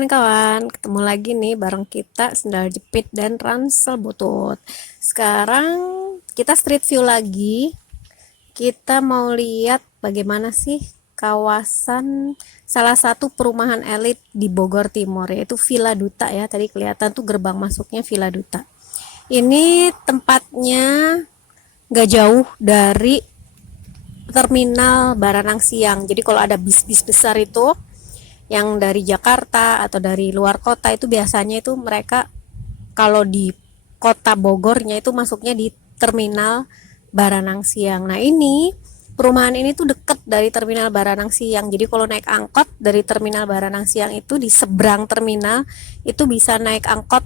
kawan-kawan, ketemu lagi nih bareng kita Sendal Jepit dan Ransel Butut. Sekarang kita street view lagi. Kita mau lihat bagaimana sih kawasan salah satu perumahan elit di Bogor Timur, yaitu Villa Duta ya. Tadi kelihatan tuh gerbang masuknya Villa Duta. Ini tempatnya gak jauh dari terminal Baranang Siang. Jadi kalau ada bis-bis besar itu yang dari Jakarta atau dari luar kota itu biasanya itu mereka kalau di kota Bogornya itu masuknya di terminal Baranang Siang. Nah ini perumahan ini tuh deket dari terminal Baranang Siang. Jadi kalau naik angkot dari terminal Baranang Siang itu di seberang terminal itu bisa naik angkot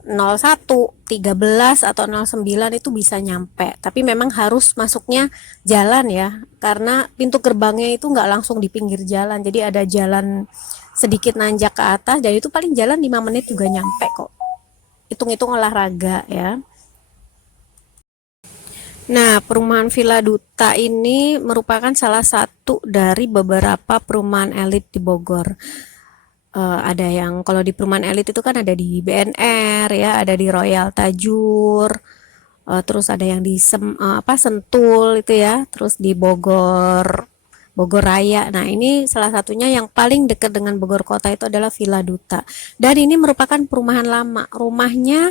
01, 13 atau 09 itu bisa nyampe. Tapi memang harus masuknya jalan ya, karena pintu gerbangnya itu nggak langsung di pinggir jalan. Jadi ada jalan sedikit nanjak ke atas, dan itu paling jalan 5 menit juga nyampe kok. Hitung-hitung olahraga ya. Nah, perumahan Villa Duta ini merupakan salah satu dari beberapa perumahan elit di Bogor. Ada yang kalau di perumahan elit itu kan ada di BNR ya, ada di Royal Tajur, terus ada yang di Sentul itu ya, terus di Bogor Raya. Nah, ini salah satunya yang paling dekat dengan Bogor Kota itu adalah Villa Duta. Dan ini merupakan perumahan lama. Rumahnya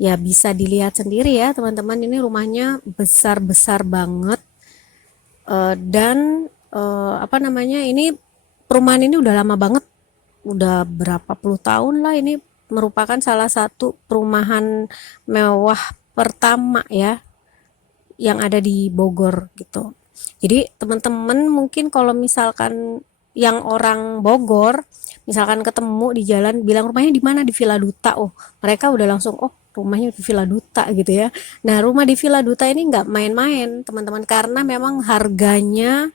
ya bisa dilihat sendiri ya, teman-teman. Ini rumahnya besar-besar banget. Dan apa namanya? Ini perumahan ini udah lama banget, udah berapa puluh tahun lah. Ini merupakan salah satu perumahan mewah pertama ya yang ada di Bogor gitu. Jadi teman-teman mungkin kalau misalkan yang orang Bogor misalkan ketemu di jalan bilang rumahnya di mana, di Villa Duta, oh mereka udah langsung oh rumahnya di Villa Duta gitu ya. Nah rumah di Villa Duta ini nggak main-main teman-teman, karena memang harganya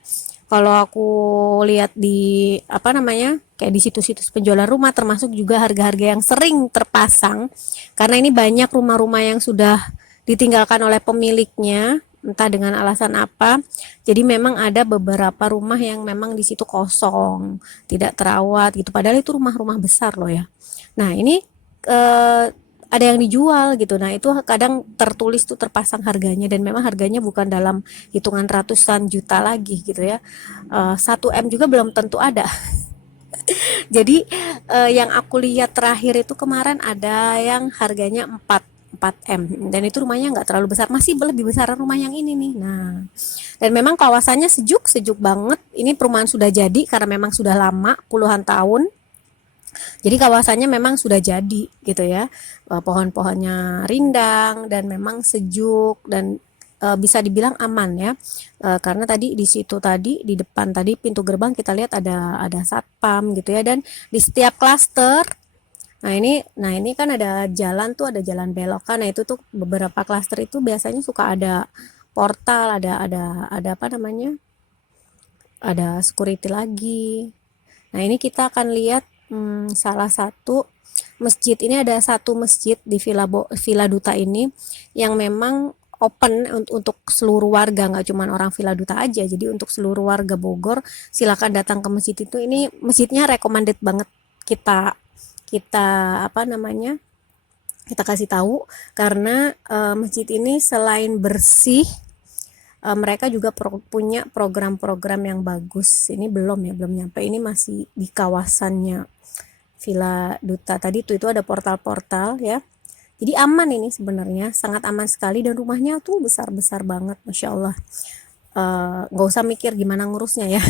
kalau aku lihat di apa namanya kayak di situs-situs penjualan rumah, termasuk juga harga-harga yang sering terpasang, karena ini banyak rumah-rumah yang sudah ditinggalkan oleh pemiliknya entah dengan alasan apa. Jadi memang ada beberapa rumah yang memang di situ kosong, tidak terawat gitu. Padahal itu rumah-rumah besar loh ya. Nah, ini eh, ada yang dijual gitu. Nah, itu kadang tertulis tuh terpasang harganya, dan memang harganya bukan dalam hitungan ratusan juta lagi gitu ya. 1 M juga belum tentu ada. Jadi yang aku lihat terakhir itu kemarin ada yang harganya 4 M, dan itu rumahnya nggak terlalu besar, masih lebih besar rumah yang ini nih. Nah, dan memang kawasannya sejuk banget. Ini perumahan sudah jadi karena memang sudah lama puluhan tahun. Jadi kawasannya memang sudah jadi gitu ya. Pohon-pohonnya rindang dan memang sejuk, dan bisa dibilang aman ya. Karena tadi di situ tadi di depan tadi pintu gerbang kita lihat ada satpam gitu ya, dan di setiap klaster. Nah ini kan ada jalan tuh, ada jalan belokan. Nah itu tuh beberapa klaster itu biasanya suka ada portal, ada apa namanya? Ada security lagi. Nah, ini kita akan lihat salah satu masjid. Ini ada satu masjid di Villa Duta ini yang memang open untuk seluruh warga, nggak cuma orang Villa Duta aja. Jadi untuk seluruh warga Bogor silakan datang ke masjid itu. Ini masjidnya recommended banget kita kita apa namanya? Kita kasih tahu karena masjid ini selain bersih, mereka juga punya program-program yang bagus. Ini belum nyampe, ini masih di kawasannya Villa Duta tadi tuh, itu ada portal-portal ya. Jadi aman, ini sebenarnya sangat aman sekali, dan rumahnya tuh besar-besar banget, masya Allah. Nggak usah mikir gimana ngurusnya ya.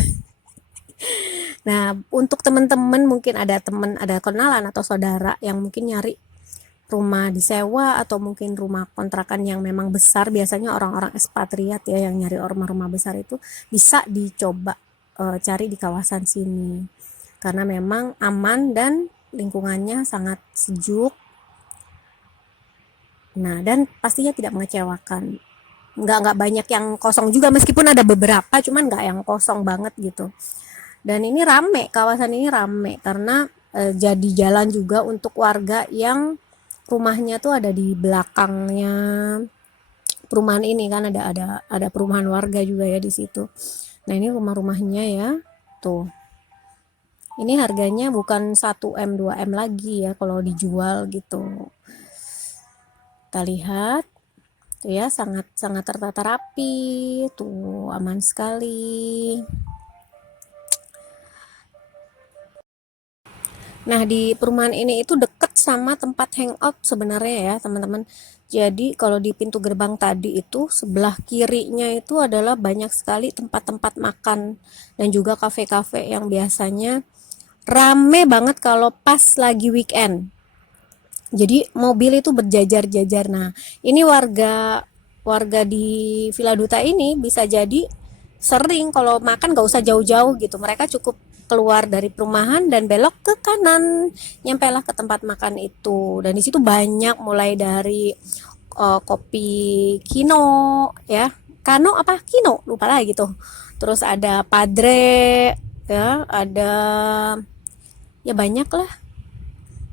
Nah, untuk teman-teman mungkin ada kenalan atau saudara yang mungkin nyari rumah disewa atau mungkin rumah kontrakan yang memang besar, biasanya orang-orang ekspatriat ya yang nyari rumah-rumah besar itu, bisa dicoba cari di kawasan sini karena memang aman dan lingkungannya sangat sejuk. Nah, dan pastinya tidak mengecewakan. Nggak banyak yang kosong juga, meskipun ada beberapa, cuman nggak yang kosong banget gitu. Dan ini rame, kawasan ini rame karena jadi jalan juga untuk warga yang rumahnya tuh ada di belakangnya perumahan ini kan, ada perumahan warga juga ya di situ. Nah, ini rumah-rumahnya ya. Tuh. Ini harganya bukan 1M 2M lagi ya kalau dijual gitu. Kita lihat tuh ya, sangat sangat tertata rapi, tuh aman sekali. Nah, di perumahan ini itu deket sama tempat hangout sebenarnya ya, teman-teman. Jadi kalau di pintu gerbang tadi itu sebelah kirinya itu adalah banyak sekali tempat-tempat makan dan juga kafe-kafe yang biasanya rame banget kalau pas lagi weekend. Jadi mobil itu berjajar-jajar. Nah, ini warga warga di Villa Duta ini bisa jadi sering kalau makan gak usah jauh-jauh gitu. Mereka cukup keluar dari perumahan dan belok ke kanan, nyampailah ke tempat makan itu. Dan di situ banyak mulai dari kopi Kino ya. Kano apa Kino? Lupa lah gitu. Terus ada Padre ya, ada ya banyak lah,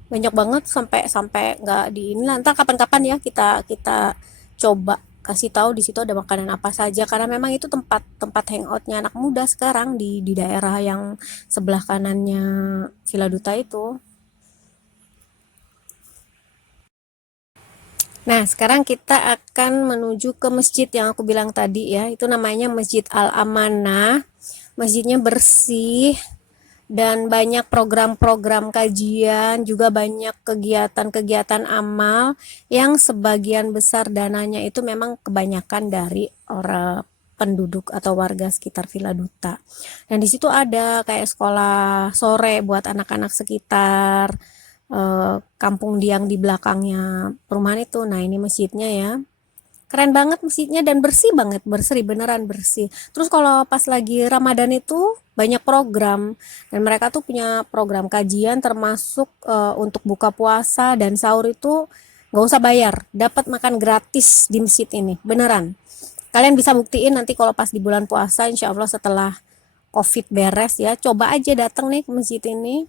banyak banget sampai sampai nggak di ini lah. Ntar kapan-kapan ya kita kita coba kasih tahu di situ ada makanan apa saja karena memang itu tempat tempat hangoutnya anak muda sekarang di daerah yang sebelah kanannya Villa Duta itu. Nah, sekarang kita akan menuju ke masjid yang aku bilang tadi ya. Itu namanya Masjid Al Amanah. Masjidnya bersih dan banyak program-program kajian, juga banyak kegiatan-kegiatan amal yang sebagian besar dananya itu memang kebanyakan dari orang penduduk atau warga sekitar Villa Duta. Dan di situ ada kayak sekolah sore buat anak-anak sekitar kampung Diang di belakangnya perumahan itu. Nah, ini masjidnya ya. Keren banget masjidnya dan bersih banget, bersih beneran bersih. Terus kalau pas lagi Ramadan itu banyak program dan mereka tuh punya program kajian termasuk untuk buka puasa dan sahur itu nggak usah bayar, dapat makan gratis di masjid ini, beneran. Kalian bisa buktiin nanti kalau pas di bulan puasa, insya Allah setelah COVID beres ya, coba aja datang nih ke masjid ini.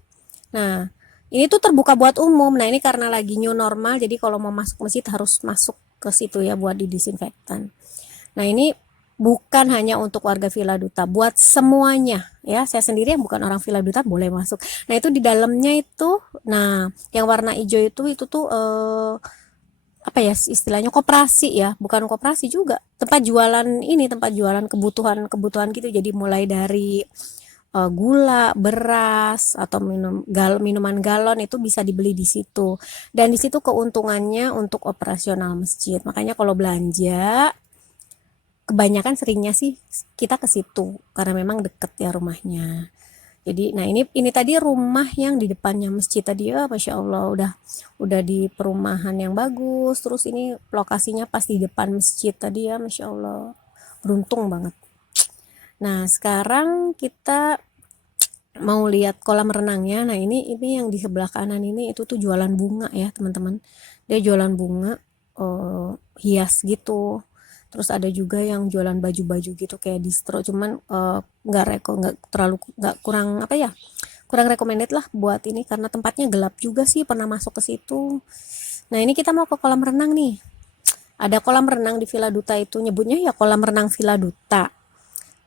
Nah, ini tuh terbuka buat umum. Nah, ini karena lagi new normal, jadi kalau mau masuk masjid harus masuk ke situ ya buat didisinfektan. Nah, ini bukan hanya untuk warga Villa Duta, buat semuanya ya. Saya sendiri yang bukan orang Villa Duta boleh masuk. Nah, itu di dalamnya itu, nah, yang warna hijau itu tuh apa ya istilahnya koperasi ya, bukan koperasi juga. Tempat jualan ini, tempat jualan kebutuhan-kebutuhan gitu. Jadi mulai dari gula, beras atau minuman galon itu bisa dibeli di situ. Dan di situ keuntungannya untuk operasional masjid. Makanya kalau belanja kebanyakan seringnya sih kita ke situ karena memang deket ya rumahnya. Jadi, nah ini tadi rumah yang di depannya masjid tadi ya, masya Allah udah di perumahan yang bagus. Terus ini lokasinya pas di depan masjid tadi ya, masya Allah beruntung banget. Nah sekarang kita mau lihat kolam renangnya. Nah, ini yang di sebelah kanan ini itu tuh jualan bunga ya, teman-teman. Dia jualan bunga hias gitu. Terus ada juga yang jualan baju-baju gitu kayak distro, cuman nggak terlalu nggak kurang apa ya? Kurang recommended lah buat ini karena tempatnya gelap juga sih, pernah masuk ke situ. Nah, ini kita mau ke kolam renang nih. Ada kolam renang di Villa Duta itu, nyebutnya ya kolam renang Villa Duta.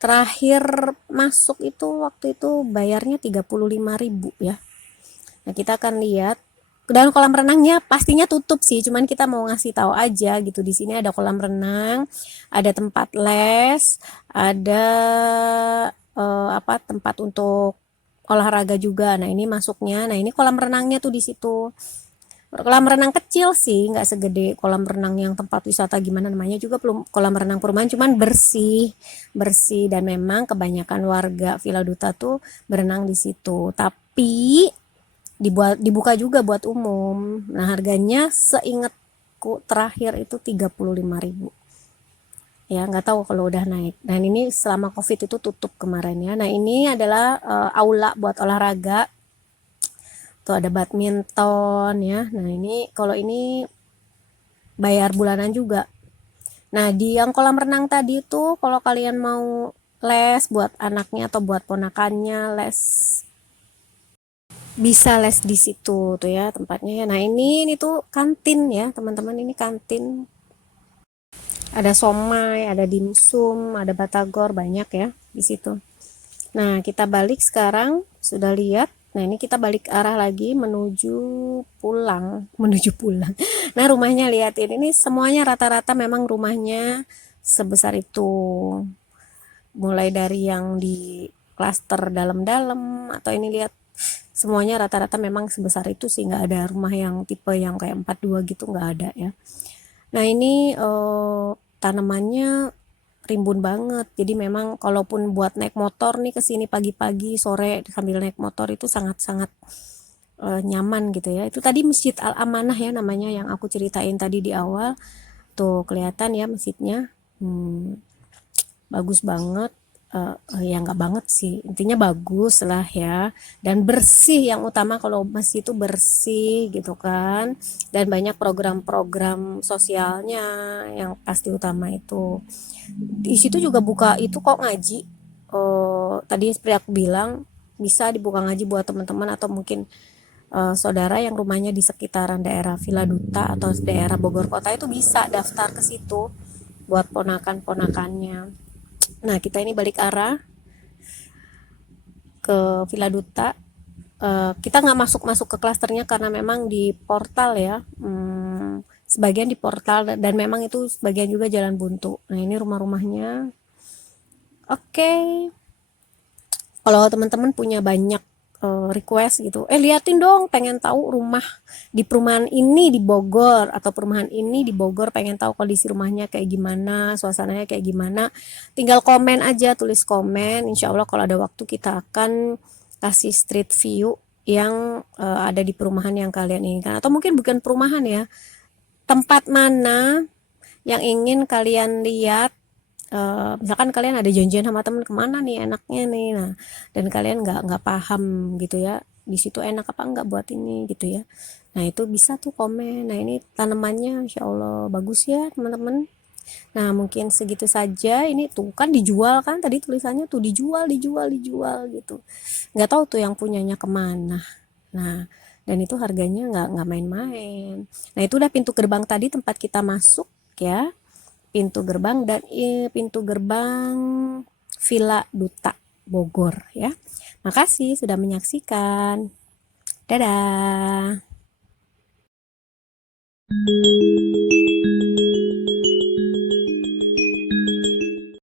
Terakhir masuk itu waktu itu bayarnya 35.000 ya. Nah, kita akan lihat dan kolam renangnya pastinya tutup sih, cuman kita mau ngasih tahu aja gitu. Di sini ada kolam renang, ada tempat les, ada apa tempat untuk olahraga juga. Nah, ini masuknya. Nah, ini kolam renangnya tuh di situ. Kolam renang kecil sih, nggak segede kolam renang yang tempat wisata gimana namanya juga, belum kolam renang perumahan, cuman bersih, bersih dan memang kebanyakan warga Villa Duta tuh berenang di situ. Tapi dibuka juga buat umum. Nah, harganya seingatku terakhir itu 35.000. Ya, nggak tahu kalau udah naik. Dan ini selama COVID itu tutup kemarin ya. Nah, ini adalah aula buat olahraga. Tuh ada badminton ya. Nah, ini kalau ini bayar bulanan juga. Nah, di yang kolam renang tadi tuh kalau kalian mau les buat anaknya atau buat ponakannya les, bisa les di situ tuh ya tempatnya ya. Nah, ini tuh kantin ya, teman-teman, ini kantin. Ada somai, ada dimsum, ada batagor, banyak ya di situ. Nah, kita balik sekarang, sudah lihat. Nah, ini kita balik arah lagi menuju pulang, menuju pulang. Nah, rumahnya lihatin ini semuanya rata-rata memang rumahnya sebesar itu. Mulai dari yang di klaster dalam-dalam atau ini lihat semuanya rata-rata memang sebesar itu sih, nggak ada rumah yang tipe yang kayak 42 gitu, nggak ada ya. Nah, ini tanamannya rimbun banget. Jadi memang kalaupun buat naik motor nih ke sini pagi-pagi, sore sambil naik motor itu sangat-sangat nyaman gitu ya. Itu tadi Masjid Al Amanah ya namanya yang aku ceritain tadi di awal. Tuh kelihatan ya masjidnya. Hmm, bagus banget. Ya nggak banget sih, intinya bagus lah ya, dan bersih yang utama. Kalau masjid itu bersih gitu kan, dan banyak program-program sosialnya yang pasti utama itu. Di situ juga buka itu kok ngaji. Tadi seperti aku bilang bisa dibuka ngaji buat teman-teman atau mungkin saudara yang rumahnya di sekitaran daerah Villa Duta atau daerah Bogor Kota itu bisa daftar ke situ buat ponakan-ponakannya. Nah, kita ini balik arah ke Villa Duta. Kita nggak masuk-masuk ke klasternya karena memang di portal ya. Sebagian di portal dan memang itu sebagian juga jalan buntu. Nah, ini rumah-rumahnya. Oke. Kalau teman-teman punya banyak request gitu, liatin dong, pengen tahu rumah di perumahan ini di Bogor atau perumahan ini di Bogor, pengen tahu kondisi rumahnya kayak gimana, suasananya kayak gimana, tinggal komen aja, tulis komen. Insya Allah kalau ada waktu kita akan kasih street view yang ada di perumahan yang kalian inginkan, atau mungkin bukan perumahan ya, tempat mana yang ingin kalian lihat. Misalkan kalian ada janjian sama temen kemana nih enaknya nih, nah dan kalian nggak paham gitu ya di situ enak apa enggak buat ini gitu ya. Nah, itu bisa tuh komen. Nah, ini tanamannya Insya Allah bagus ya teman-teman. Nah, mungkin segitu saja. Ini tuh kan dijual kan, tadi tulisannya tuh dijual dijual dijual gitu, nggak tahu tuh yang punyanya kemana. Nah, dan itu harganya nggak main-main. Nah, itu udah pintu gerbang tadi tempat kita masuk ya, pintu gerbang, dan pintu gerbang Villa Duta Bogor ya. Makasih sudah menyaksikan. Dadah.